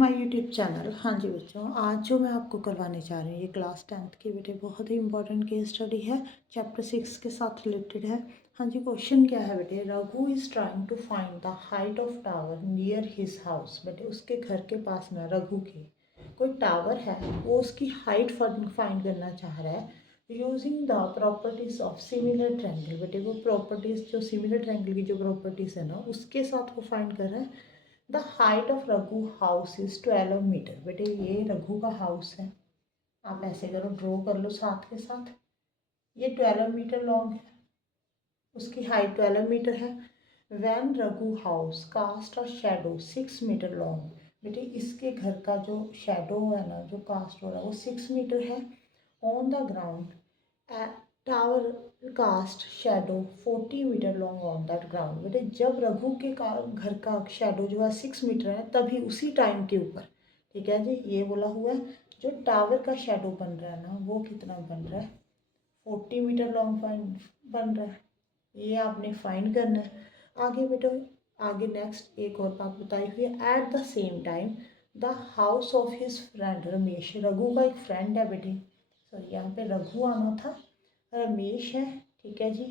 My YouTube channel. हाँ जी बच्चों, आज जो मैं आपको करवाने जा रही हूँ ये क्लास 10th की बेटे बहुत ही इंपॉर्टेंट केस स्टडी है। चैप्टर 6 के साथ रिलेटेड है। हाँ जी, क्वेश्चन क्या है बेटे? Raghu is trying to find the height of tower near his house. बेटे उसके घर के पास में रघु के कोई टावर है, वो उसकी हाइट फाइंड करना चाह रहा है using the properties of similar triangle. बेटे वो प्रॉपर्टीज जो सिमिलर ट्रायंगल की जो प्रॉपर्टीज है ना उसके साथ वो फाइंड कर रहा है। The height of Raghu house is 12 metre. बेटे ये रघु का हाउस है, आप ऐसे करो, ड्रॉ कर लो साथ के साथ। ये 12 मीटर लॉन्ग है, उसकी हाइट 12 मीटर है। When Raghu house cast a shadow 6 metre long. बेटे इसके घर का जो शेडो है ना, जो कास्ट हो रहा है वो 6 मीटर है। On the ground tower cast shadow 40 metre long on that ground. बेटे जब रघु के घर का शेडो जो है 6 मीटर है, तभी उसी टाइम के ऊपर, ठीक है जी, ये बोला हुआ है जो टावर का शेडो बन रहा है ना वो कितना बन रहा है, 40 मीटर लॉन्ग बन रहा है। ये आपने फाइंड करना है। आगे बेटा, आगे नेक्स्ट एक और बात बताई हुई है। At the same time the house of his friend Ramesh. Raghu का एक फ्रेंड है बेटे, सॉरी यहाँ पे रघु आना था, रमेश है, ठीक है जी।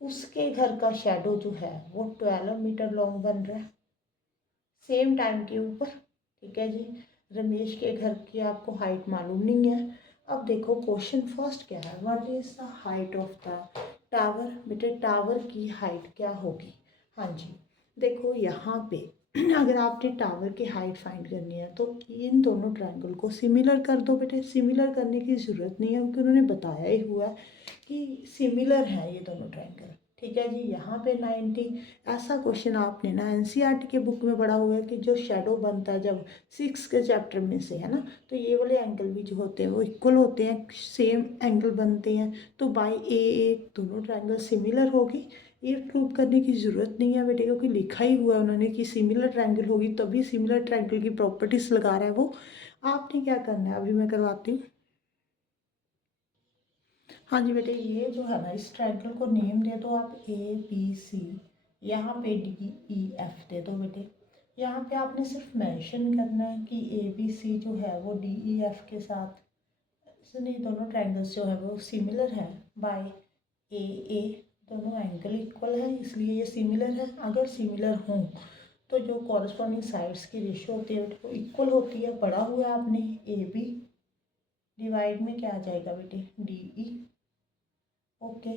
उसके घर का शेडो जो है वो 12 मीटर लॉन्ग बन रहा है सेम टाइम के ऊपर, ठीक है जी। रमेश के घर की आपको हाइट मालूम नहीं है। अब देखो क्वेश्चन फर्स्ट क्या है, what is the height of the tower. बेटे टावर की हाइट क्या होगी? हाँ जी, देखो यहाँ पे अगर आपने टावर की हाइट फाइंड करनी है तो इन दोनों ट्रायंगल को सिमिलर कर दो। बेटे सिमिलर करने की ज़रूरत नहीं है क्योंकि उन्होंने बताया ही हुआ है कि सिमिलर है ये दोनों ट्रायंगल, ठीक है जी। यहाँ पे 90, ऐसा क्वेश्चन आपने ना एनसीईआरटी के बुक में पढ़ा हुआ है कि जो शेडो बनता है जब 6 के चैप्टर में से, है ना, तो ये वाले एंगल भी जो होते हैं वो इक्वल होते हैं, सेम एंगल बनते हैं। तो बाई ए दोनों ट्रायंगल सिमिलर होगी। ये प्रूव करने की ज़रूरत नहीं है बेटे, क्योंकि लिखा ही हुआ है उन्होंने कि सिमिलर ट्रायंगल होगी, तभी सिमिलर ट्रायंगल की प्रॉपर्टीज लगा रहा है वो। आपने क्या करना है अभी मैं करवाती हूँ। हाँ जी बेटे, ये जो है ना इस ट्रायंगल को नेम दे दो आप ABC। यहाँ पे DEF दे दो बेटे। यहाँ पे आपने सिर्फ मेंशन करना है कि ABC जो है वो DEF के साथ, नहीं, दोनों ट्रायंगल्स जो है वो सिमिलर है बाय AA। दोनों एंगल इक्वल है इसलिए ये सिमिलर है। अगर सिमिलर हों तो जो कॉरस्पॉन्डिंग साइड्स की रेशियो होती है वो इक्वल होती है। पढ़ा हुआ है आपने, AB डिवाइड में क्या आ जाएगा बेटे, DE। ओके,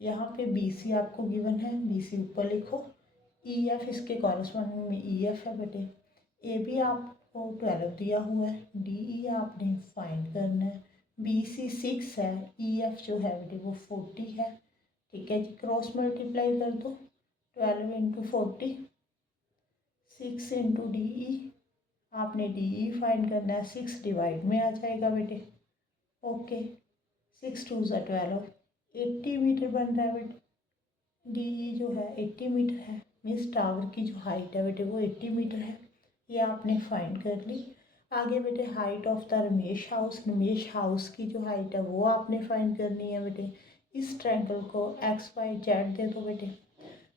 यहाँ पे BC आपको गिवन है, BC ऊपर लिखो। EF इसके कॉरस्पॉन्डिंग में EF है बेटे। AB आपको 12 दिया हुआ है, DE आपने फाइंड करना है। BC 6 है, EF जो है बेटे वो 40 है, ठीक है जी। क्रॉस मल्टीप्लाई कर दो, 12 इंटू 40, 6 इंटू DE। आपने DE फाइंड करना है, 6 डिवाइड में आ जाएगा बेटे। ओके, 6 2 ज़ा 12, 80 मीटर बन रहा है बेटे। DE जो है 80 मीटर है, मीन्स टावर की जो हाइट है बेटे वो 80 मीटर है। ये आपने फाइंड कर ली। आगे बेटे height of the Ramesh house, Ramesh house की जो हाइट है वो आपने फाइंड करनी है बेटे। इस ट्रायंगल को XYZ दे दो बेटे।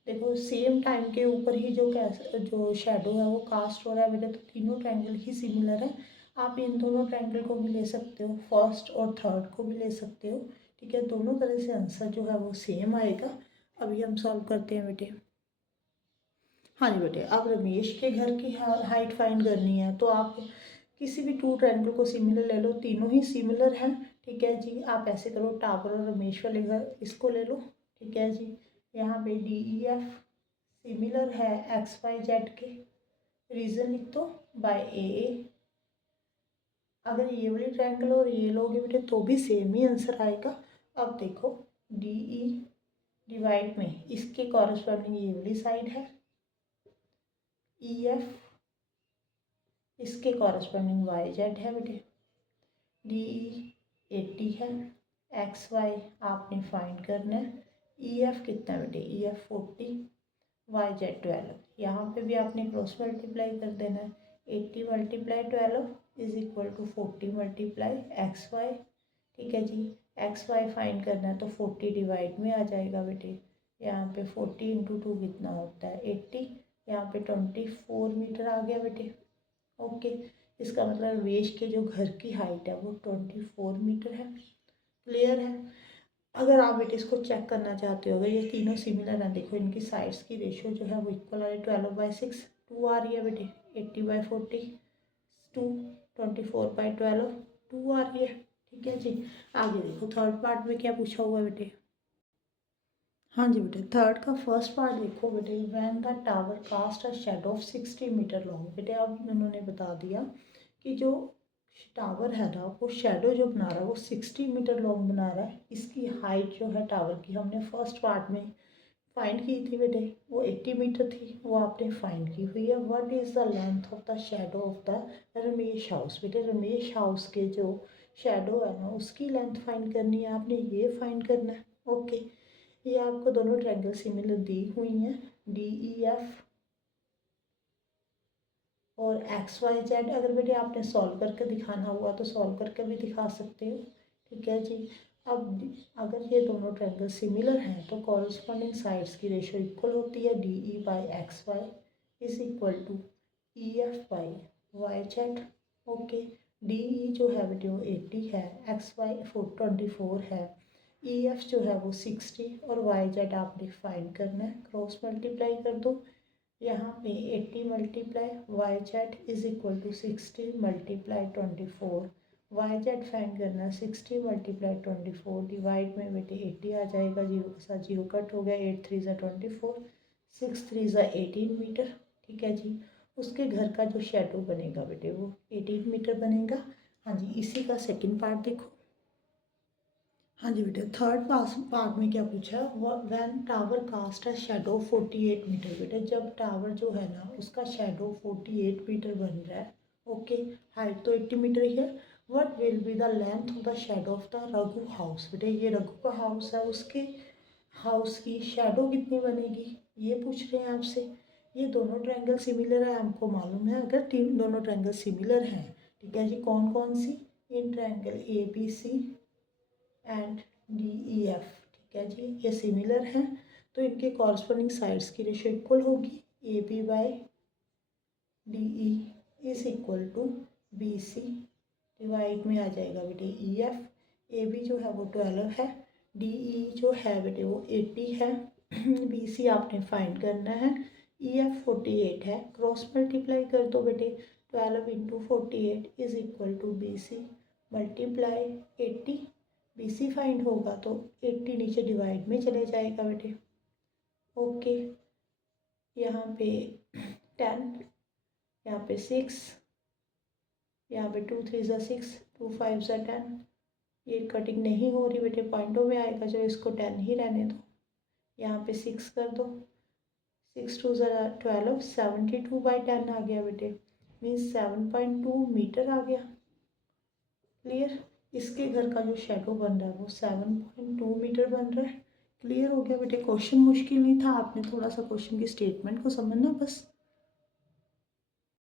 देखो सेम टाइम के ऊपर ही जो शेडो है वो कास्ट हो रहा है बेटे, तो तीनों ट्रायंगल ही सिमिलर है। आप इन दोनों ट्रायंगल को भी ले सकते हो, फर्स्ट और थर्ड को भी ले सकते हो, ठीक है। दोनों तरह से आंसर जो है वो सेम आएगा। अभी हम सॉल्व करते हैं बेटे। हाँ जी बेटे, अब रमेश के घर की हाइट फाइंड करनी है तो आप किसी भी टू ट्रायंगल को सिमिलर ले लो, तीनों ही सिमिलर हैं, ठीक है जी। आप ऐसे करो, टावर और रमेश वाले घर इसको ले लो, ठीक है जी। यहाँ पे DEF सिमिलर है XYZ के, रीजन लिख दो बाय AA। अगर ये वाली ट्रायंगल और ये लोगे बेटे तो भी सेम ही आंसर आएगा। अब देखो DE डिवाइड में इसके कॉरस्पॉन्डिंग ये वाली साइड है, EF इसके कॉरस्पॉन्डिंग YZ है बेटे। DE 80 है, XY आपने फाइंड करना है। EF कितना बेटे, EF 40, YZ 12। यहाँ पे भी आपने क्रॉस मल्टीप्लाई कर देना है, 80 multiply 12 is equal to 40 multiply XY, ठीक है जी। XY फाइंड करना है तो 40 डिवाइड में आ जाएगा बेटे। यहाँ पे 40 इंटू 2 कितना होता है 80, यहाँ पे 24 मीटर आ गया बेटे। ओके, इसका मतलब रमेश के जो घर की हाइट है वो 24 मीटर है। क्लियर है। अगर आप बेटे इसको चेक करना चाहते हो, अगर ये तीनों सिमिलर हैं, देखो इनकी साइड्स की रेशियो जो है वो इक्वल आ रही है। 12/6 2 आ रही है बेटे, 80/40 2, 24/12 2 आ रही है। ठीक है जी। आगे देखो थर्ड पार्ट में क्या पूछा हुआ है बेटे। हाँ जी बेटे, थर्ड का फर्स्ट पार्ट देखो बेटे, when the tower cast a shadow of 60 metre long. बेटे अब उन्होंने बता दिया कि जो टावर है ना वो शेडो जो बना रहा है वो 60 मीटर लॉन्ग बना रहा है। इसकी हाइट जो है टावर की हमने फर्स्ट पार्ट में फाइंड की थी बेटे, वो 80 मीटर थी, वो आपने फाइंड की हुई है। What is the length of the shadow of the Ramesh house. बेटे रमेश हाउस के जो शेडो है ना उसकी लेंथ फाइंड करनी है, आपने ये फाइंड करना है। ओके, ये आपको दोनों ट्रायंगल सिमिलर दी हुई हैं, DEF और XYZ। अगर बेटे आपने सॉल्व करके दिखाना हुआ तो सॉल्व करके भी दिखा सकते हो। ठीक है जी। अब अगर ये दोनों ट्रायंगल सिमिलर हैं तो कॉरस्पॉन्डिंग साइड्स की रेशियो इक्वल होती है। DE/XY is equal to EF/YZ। Okay, DE जो है बेटे वो 80 है, XY 24 है, EF जो है वो 60 और YZ आपने फाइंड करना है। क्रॉस मल्टीप्लाई कर दो, यहाँ पे 80 multiply YZ is equal to 60 multiply 24। YZ find करना, 60 मल्टीप्लाई 24 डिवाइड में बेटे 80 आ जाएगा, जीरो के साथ जीरो कट हो गया, 8 3 ज़ा 24, 6 3 ज़ा 18 मीटर। ठीक है जी। उसके घर का जो शेडो बनेगा बेटे वो 18 मीटर बनेगा। हाँ जी, इसी का सेकंड पार्ट देखो। हाँ जी बेटे, थर्ड पार्ट में क्या पूछा, when tower cast a shadow 48 metre. बेटे जब टावर जो है ना उसका शेडो 48 मीटर बन रहा है। ओके, हाइट तो 80 मीटर ही है। What will be the length of the shadow of the Raghu house. बेटे ये रघु का हाउस है, उसके हाउस की शेडो कितनी बनेगी ये पूछ रहे हैं आपसे। ये दोनों ट्रायंगल सिमिलर है, हमको मालूम है। अगर तीन दोनों ट्रायंगल सिमिलर हैं, ठीक है जी, कौन कौन सी, इन ट्रायंगल ABC एंड DEF। ठीक है जी, ये सिमिलर हैं तो इनके कॉरस्पॉन्डिंग साइड्स की रेशियो इक्वल होगी। AB/DE is equal to BC, divide में आ जाएगा बेटे EF। AB जो है वो 12 है, DE जो है बेटे वो 80 है, BC आपने फाइंड करना है, EF 48 है। क्रॉस मल्टीप्लाई कर दो बेटे, 12 into 48 is equal to BC multiply 80। BC find होगा तो 80 नीचे डिवाइड में चले जाएगा बेटे। ओके, यहाँ पे 10, यहाँ पे 6, यहाँ पे 2 3 ज़ा 6, 2 5 ज़ा 10। ये कटिंग नहीं हो रही बेटे, पॉइंटों में आएगा, चलो इसको 10 ही रहने दो। यहाँ पे 6 कर दो, 6 2 ज़ा 12, 72/10 आ गया बेटे, मीन्स 7.2 मीटर आ गया। क्लियर। इसके घर का जो शेडो बन रहा है वो 7.2 मीटर बन रहा है। क्लियर हो गया बेटे, क्वेश्चन मुश्किल नहीं था, आपने थोड़ा सा क्वेश्चन की स्टेटमेंट को समझना बस।